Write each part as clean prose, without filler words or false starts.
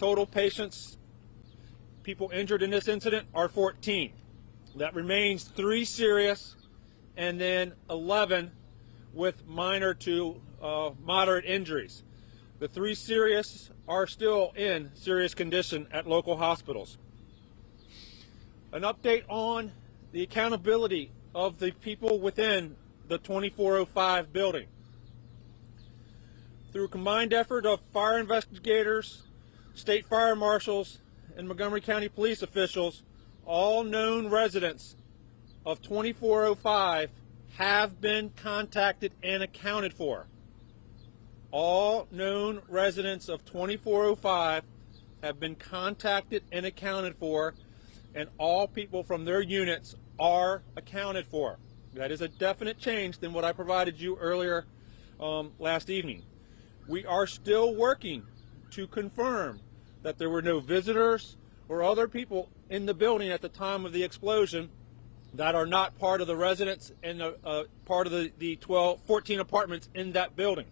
total patients, people injured in this incident, are 14. That remains 3 serious and then 11 with minor to moderate injuries. The 3 serious are still in serious condition at local hospitals. An update on the accountability of the people within the 2405 building. Through a combined effort of fire investigators, state fire marshals, and Montgomery County police officials, all known residents of 2405 have been contacted and accounted for. All known residents of 2405 have been contacted and accounted for, and all people from their units are accounted for. That is a definite change than what I provided you earlier last evening. We are still working to confirm that there were no visitors or other people in the building at the time of the explosion that are not part of the residents and part of the 14 apartments in that building.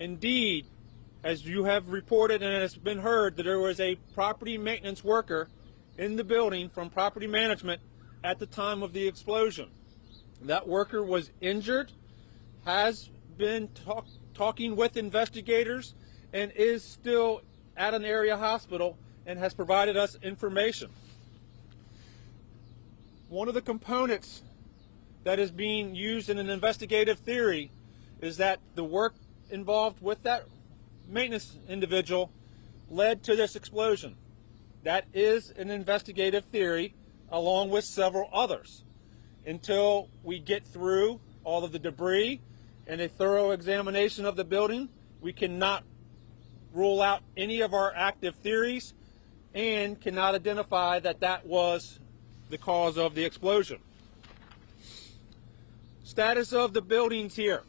Indeed, as you have reported and it has been heard, that there was a property maintenance worker in the building from property management at the time of the explosion. That worker was injured, has been talking with investigators, and is still at an area hospital and has provided us information. One of the components that is being used in an investigative theory is that the work involved with that maintenance individual led to this explosion. That is an investigative theory along with several others. Until we get through all of the debris and a thorough examination of the building, we cannot rule out any of our active theories and cannot identify that that was the cause of the explosion. Status of the buildings here.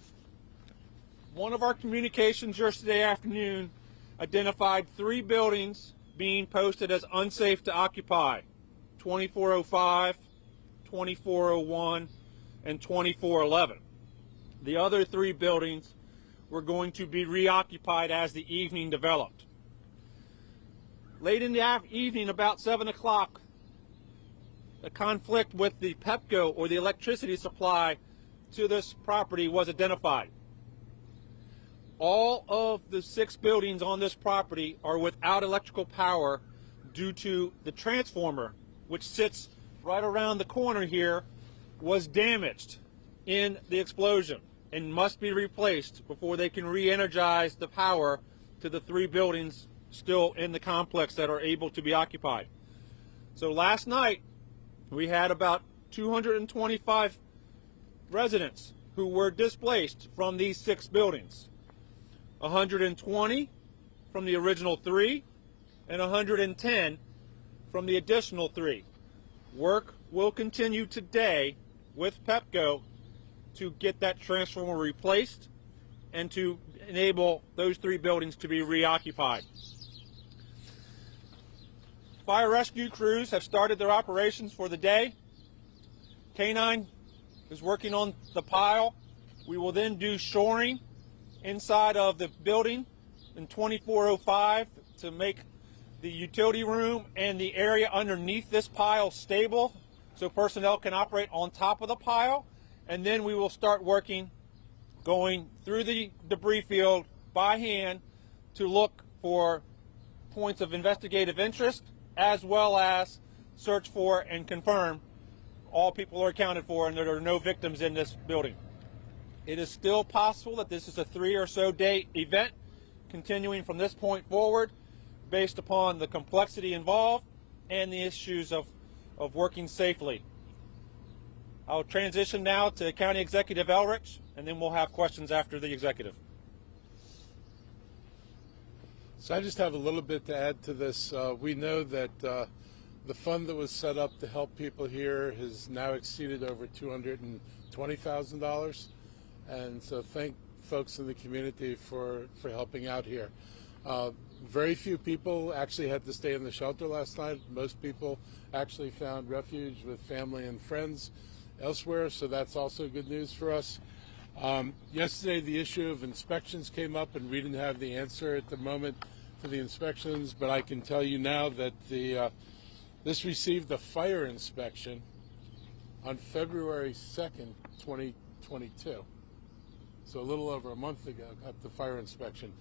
One of our communications yesterday afternoon identified 3 buildings being posted as unsafe to occupy: 2405, 2401, and 2411. The other 3 buildings were going to be reoccupied as the evening developed. Late in the evening, about 7 o'clock, a conflict with the Pepco, or the electricity supply to this property, was identified. All of the 6 buildings on this property are without electrical power due to the transformer, which sits right around the corner here, was damaged in the explosion and must be replaced before they can re-energize the power to the 3 buildings still in the complex that are able to be occupied. So last night we had about 225 residents who were displaced from these 6 buildings. 120 from the original 3 and 110 from the additional 3. Work will continue today with Pepco to get that transformer replaced and to enable those 3 buildings to be reoccupied. Fire rescue crews have started their operations for the day. K9 is working on the pile. We will then do shoring inside of the building in 2405 to make the utility room and the area underneath this pile stable so personnel can operate on top of the pile. And then we will start working, going through the debris field by hand to look for points of investigative interest, as well as search for and confirm all people are accounted for and there are no victims in this building. It is still possible that this is a 3 or so day event continuing from this point forward based upon the complexity involved and the issues of working safely. I'll transition now to County Executive Elrich, and then we'll have questions after the executive. So I just have a little bit to add to this. We know that the fund that was set up to help people here has now exceeded over $220,000. And so thank folks in the community for helping out here. Very few people actually had to stay in the shelter last night. Most people actually found refuge with family and friends elsewhere, so that's also good news for us. Yesterday, the issue of inspections came up, and we didn't have the answer at the moment for the inspections, but I can tell you now that this received a fire inspection on February 2nd, 2022. So a little over a month ago, got the fire inspection.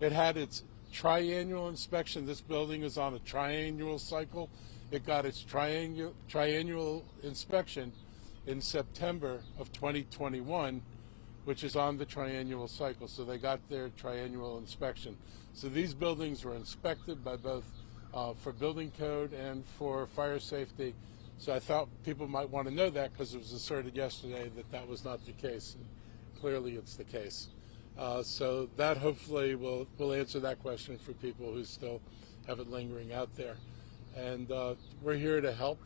It had its triannual inspection. This building is on a triannual cycle. It got its triannual inspection in September of 2021, which is on the triannual cycle. So they got their triannual inspection. So these buildings were inspected by both for building code and for fire safety. So I thought people might want to know that because it was asserted yesterday that that was not the case. And clearly it's the case. So that hopefully will answer that question for people who still have it lingering out there. And we're here to help.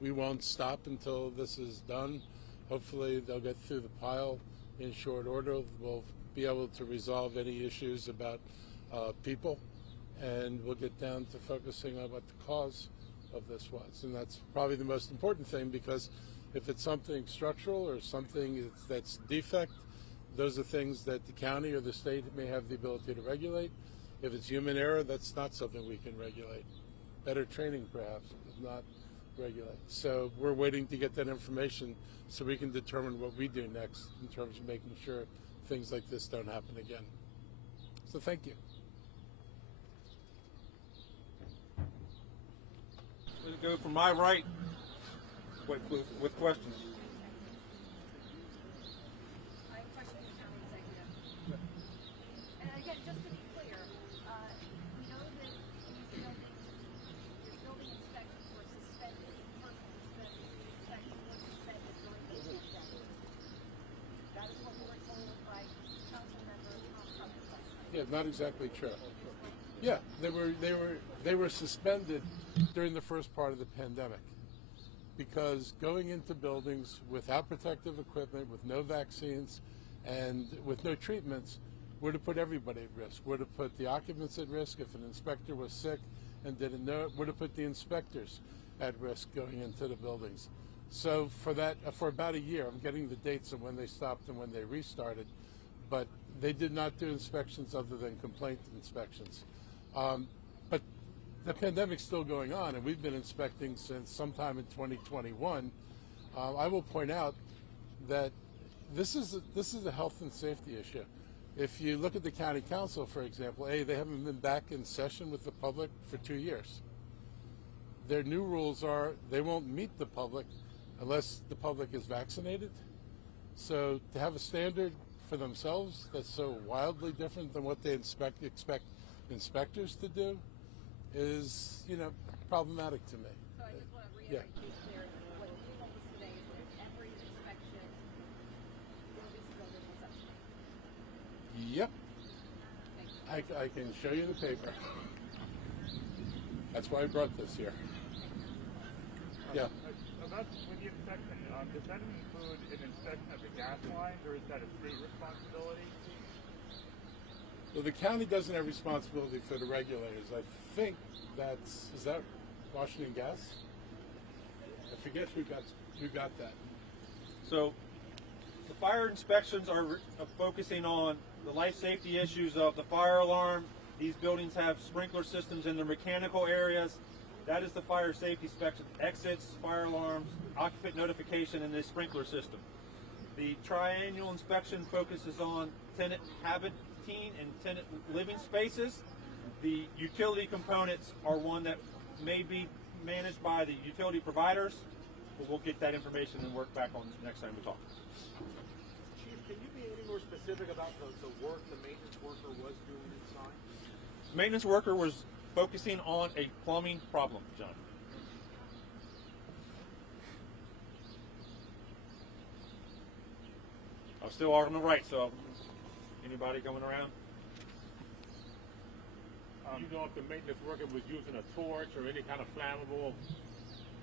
We won't stop until this is done. Hopefully they'll get through the pile in short order. We'll be able to resolve any issues about people, and we'll get down to focusing on what the cause of this was. And that's probably the most important thing, because if it's something structural or something that's defect, those are things that the county or the state may have the ability to regulate. If it's human error, that's not something we can regulate. Better training, perhaps, but not regulate. So we're waiting to get that information so we can determine what we do next in terms of making sure things like this don't happen again. So thank you. Let's go from my right with questions. I have a question for the county executive. And again, just to be clear, we know that your building inspections were suspended, personal inspections were suspended during the pandemic. That is what we were told by council member Tom Cummings last night. Yeah, not exactly true. Yeah, they were suspended during the first part of the pandemic, because going into buildings without protective equipment, with no vaccines, and with no treatments would have put everybody at risk. Would have put the occupants at risk. If an inspector was sick and didn't know it, would have put the inspectors at risk going into the buildings. So for about a year, I'm getting the dates of when they stopped and when they restarted, but they did not do inspections other than complaint inspections. But the pandemic's still going on, and we've been inspecting since sometime in 2021. I will point out that this is a health and safety issue. If you look at the county council, for example, they haven't been back in session with the public for 2 years. Their new rules are they won't meet the public unless the public is vaccinated. So to have a standard for themselves that's so wildly different than what they expect inspectors to do is, problematic to me. So I just want to reiterate, to be clear, what you told us today is that every inspection for this building was up to date. Yep. Thank you. I can show you the paper. That's why I brought this here. Yeah. About with the inspection, does that include an inspection of the gas lines, or is that a state responsibility? Well, the county doesn't have responsibility for the regulators. I think is that Washington Gas? I forget who got that. So the fire inspections are focusing on the life safety issues of the fire alarm. These buildings have sprinkler systems in their mechanical areas. That is the fire safety inspection. Exits, fire alarms, occupant notification, and the sprinkler system. The triannual inspection focuses on tenant habiting and tenant living spaces. The utility components are one that may be managed by the utility providers, but we'll get that information and work back on next time we talk. Chief, can you be any more specific about the work the maintenance worker was doing inside? The maintenance worker was focusing on a plumbing problem, John. I'm still on the right, so anybody coming around? You know if the maintenance worker was using a torch or any kind of flammable?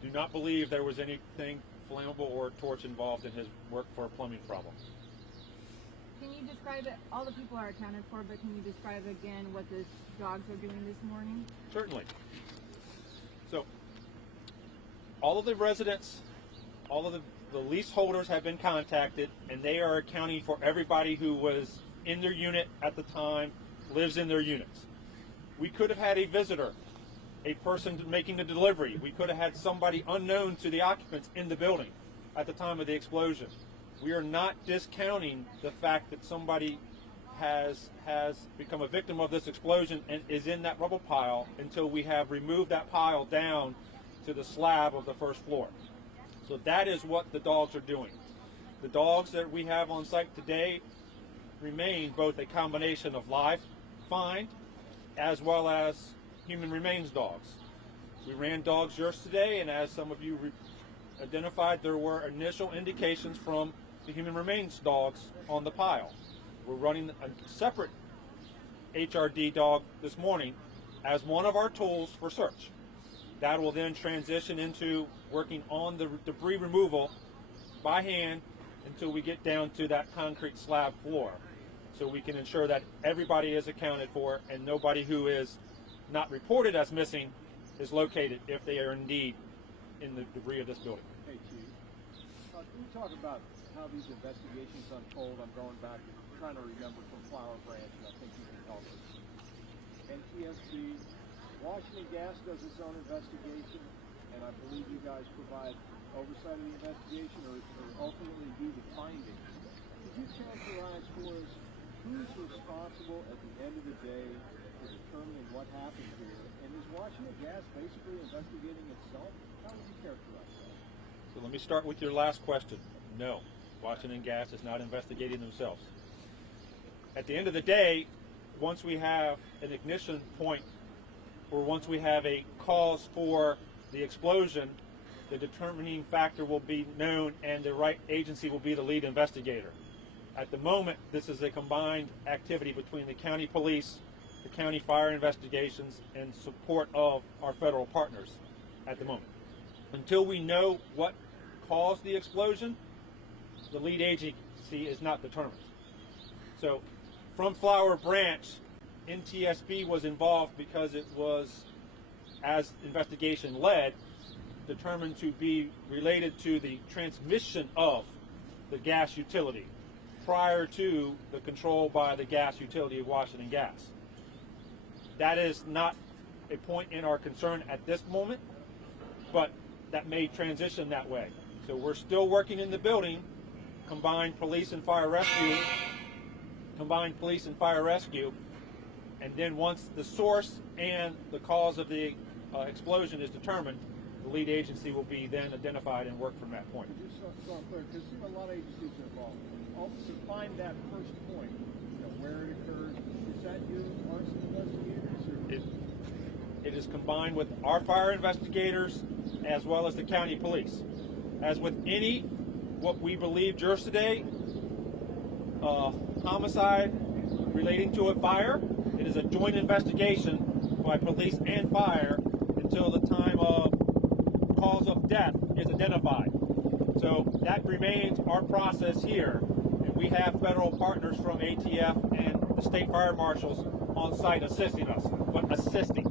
Do not believe there was anything flammable or torch involved in his work for a plumbing problem. Can you describe it? All the people are accounted for, but can you describe again what the dogs are doing this morning? Certainly. So, all of the residents, all of the the leaseholders have been contacted, and they are accounting for everybody who was in their unit at the time, lives in their units. We could have had a visitor, a person making the delivery. We could have had somebody unknown to the occupants in the building at the time of the explosion. We are not discounting the fact that somebody has become a victim of this explosion and is in that rubble pile until we have removed that pile down to the slab of the first floor. So that is what the dogs are doing. The dogs that we have on site today remain both a combination of live find as well as human remains dogs. We ran dogs yesterday, and as some of you identified, there were initial indications from the human remains dogs on the pile. We're running a separate HRD dog this morning as one of our tools for search. That will then transition into working on the debris removal by hand until we get down to that concrete slab floor, so we can ensure that everybody is accounted for and nobody who is not reported as missing is located if they are indeed in the debris of this building. Hey, Chief. Can you talk about how these investigations unfold? I'm going back, trying to remember from Flower Branch, and I think you can help us. NTSB, Washington Gas does its own investigation, and I believe you guys provide oversight of the investigation or ultimately do the findings. Could you characterize for us who's responsible at the end of the day for determining what happened here? And is Washington Gas basically investigating itself? How would you characterize that? So let me start with your last question. No, Washington Gas is not investigating themselves. At the end of the day, once we have an ignition point or once we have a cause for the explosion, the determining factor will be known and the right agency will be the lead investigator. At the moment, this is a combined activity between the county police, the county fire investigations, and support of our federal partners at the moment. Until we know what caused the explosion, the lead agency is not determined. So from Flower Branch, NTSB was involved because it was, as investigation led, determined to be related to the transmission of the gas utility prior to the control by the gas utility of Washington Gas. That is not a point in our concern at this moment, but that may transition that way. So we're still working in the building, combined police and fire rescue, and then once the source and the cause of the explosion is determined, the lead agency will be then identified and work from that point. Just so I'm clear, because a lot of agencies are involved. To find that first point, where it occurred, is that you, arson investigators? Or? It is combined with our fire investigators as well as the county police. As with any, what we believe jurors today, homicide relating to a fire, it is a joint investigation by police and fire until the time of cause of death is identified. So that remains our process here. And we have federal partners from ATF and the state fire marshals on site assisting us, but assisting.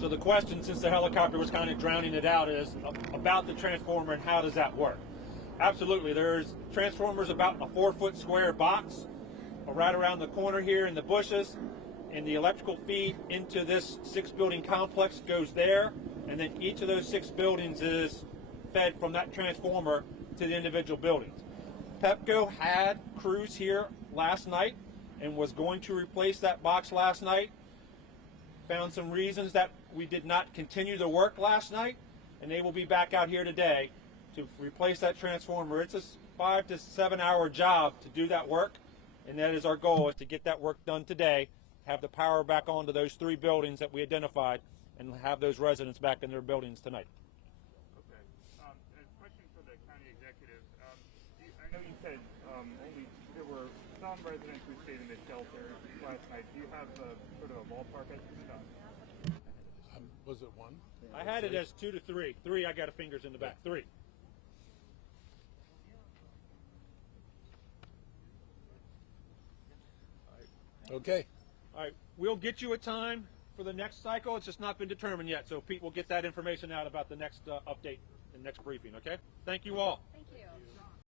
So the question, since the helicopter was kind of drowning it out, is about the transformer and how does that work? Absolutely, there's transformers about a 4-foot square box right around the corner here in the bushes, and the electrical feed into this 6-building complex goes there, and then each of those 6 buildings is fed from that transformer to the individual buildings. Pepco had crews here last night and was going to replace that box last night. Found some reasons that we did not continue the work last night, and they will be back out here today to replace that transformer. It's a 5 to 7 hour job to do that work, and that is our goal, is to get that work done today, have the power back onto those 3 buildings that we identified, and have those residents back in their buildings tonight. Okay. A question for the county executive. I know you said only there were some residents who stayed in the shelter last night. Do you have sort of a ballpark estimate on? Was it 1? I had it as 2 to 3. 3, I got a fingers in the back. 3. Okay. All right, we'll get you a time for the next cycle. It's just not been determined yet, so Pete will get that information out about the next update and next briefing, okay? Thank you all. Thank you.